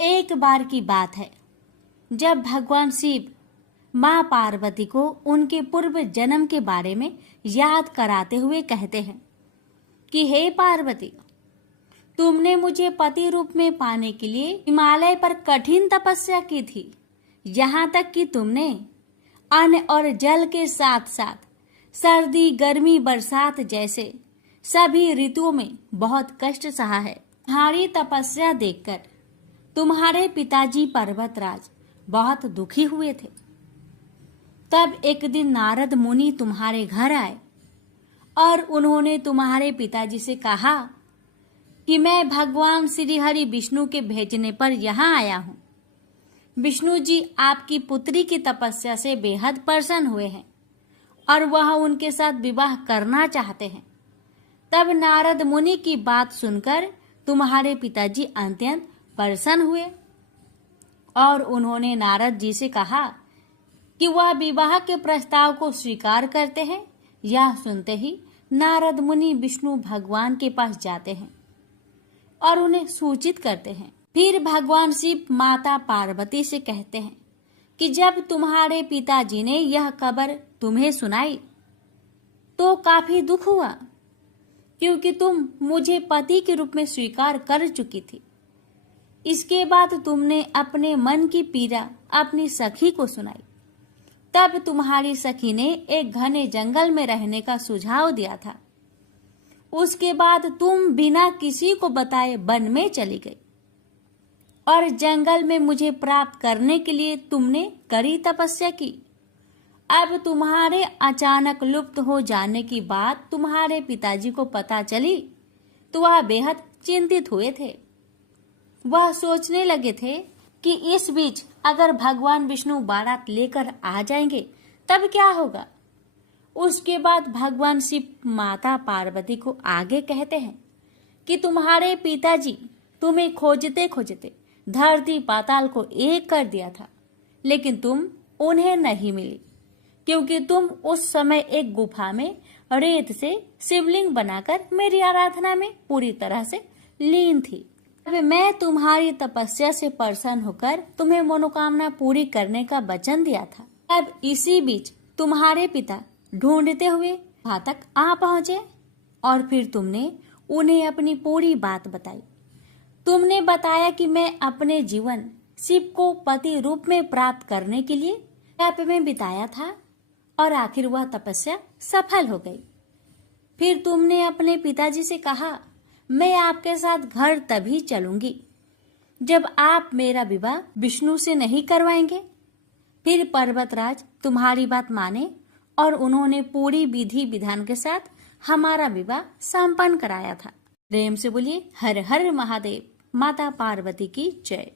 एक बार की बात है, जब भगवान शिव माँ पार्वती को उनके पूर्व जन्म के बारे में याद कराते हुए कहते हैं कि हे पार्वती, तुमने मुझे पति रूप में पाने के लिए हिमालय पर कठिन तपस्या की थी। यहाँ तक कि तुमने अन्न और जल के साथ साथ सर्दी, गर्मी, बरसात जैसे सभी ऋतुओं में बहुत कष्ट सहा है। तुम्हारी तपस्या देखकर तुम्हारे पिताजी पर्वतराज बहुत दुखी हुए थे। तब एक दिन नारद मुनि तुम्हारे घर आए और उन्होंने तुम्हारे पिताजी से कहा कि मैं भगवान श्री हरि विष्णु के भेजने पर यहाँ आया हूँ। विष्णु जी आपकी पुत्री की तपस्या से बेहद प्रसन्न हुए हैं और वह उनके साथ विवाह करना चाहते हैं। तब नारद मुनि की बात सुनकर तुम्हारे पिताजी अत्यंत प्रसन्न हुए और उन्होंने नारद जी से कहा कि वह विवाह के प्रस्ताव को स्वीकार करते हैं। यह सुनते ही नारद मुनि विष्णु भगवान के पास जाते हैं और उन्हें सूचित करते हैं। फिर भगवान शिव माता पार्वती से कहते हैं कि जब तुम्हारे पिताजी ने यह खबर तुम्हें सुनाई तो काफी दुख हुआ, क्योंकि तुम मुझे पति के रूप में स्वीकार कर चुकी थी। इसके बाद तुमने अपने मन की पीड़ा अपनी सखी को सुनाई। तब तुम्हारी सखी ने एक घने जंगल में रहने का सुझाव दिया था। उसके बाद तुम बिना किसी को बताए वन में चली गई और जंगल में मुझे प्राप्त करने के लिए तुमने कड़ी तपस्या की। अब तुम्हारे अचानक लुप्त हो जाने की बात तुम्हारे पिताजी को पता चली तो वह बेहद चिंतित हुए थे। वह सोचने लगे थे कि इस बीच अगर भगवान विष्णु बारात लेकर आ जाएंगे तब क्या होगा। उसके बाद भगवान शिव माता पार्वती को आगे कहते हैं कि तुम्हारे पिताजी तुम्हें खोजते खोजते धरती पाताल को एक कर दिया था, लेकिन तुम उन्हें नहीं मिली, क्योंकि तुम उस समय एक गुफा में रेत से शिवलिंग बनाकर मेरी आराधना में पूरी तरह से लीन थी। अब मैं तुम्हारी तपस्या से प्रसन्न होकर तुम्हें मनोकामना पूरी करने का वचन दिया था। अब इसी बीच तुम्हारे पिता ढूंढते हुए वहां तक आ पहुंचे और फिर तुमने उन्हें अपनी पूरी बात बताई। तुमने बताया कि मैं अपने जीवन शिव को पति रूप में प्राप्त करने के लिए तप में बिताया था और आखिर वह तपस्या सफल हो गई। फिर तुमने अपने पिताजी से कहा, मैं आपके साथ घर तभी चलूंगी जब आप मेरा विवाह विष्णु से नहीं करवाएंगे। फिर पर्वतराज तुम्हारी बात माने और उन्होंने पूरी विधि विधान के साथ हमारा विवाह संपन्न कराया था। प्रेम से बोलिए हर हर महादेव। माता पार्वती की जय।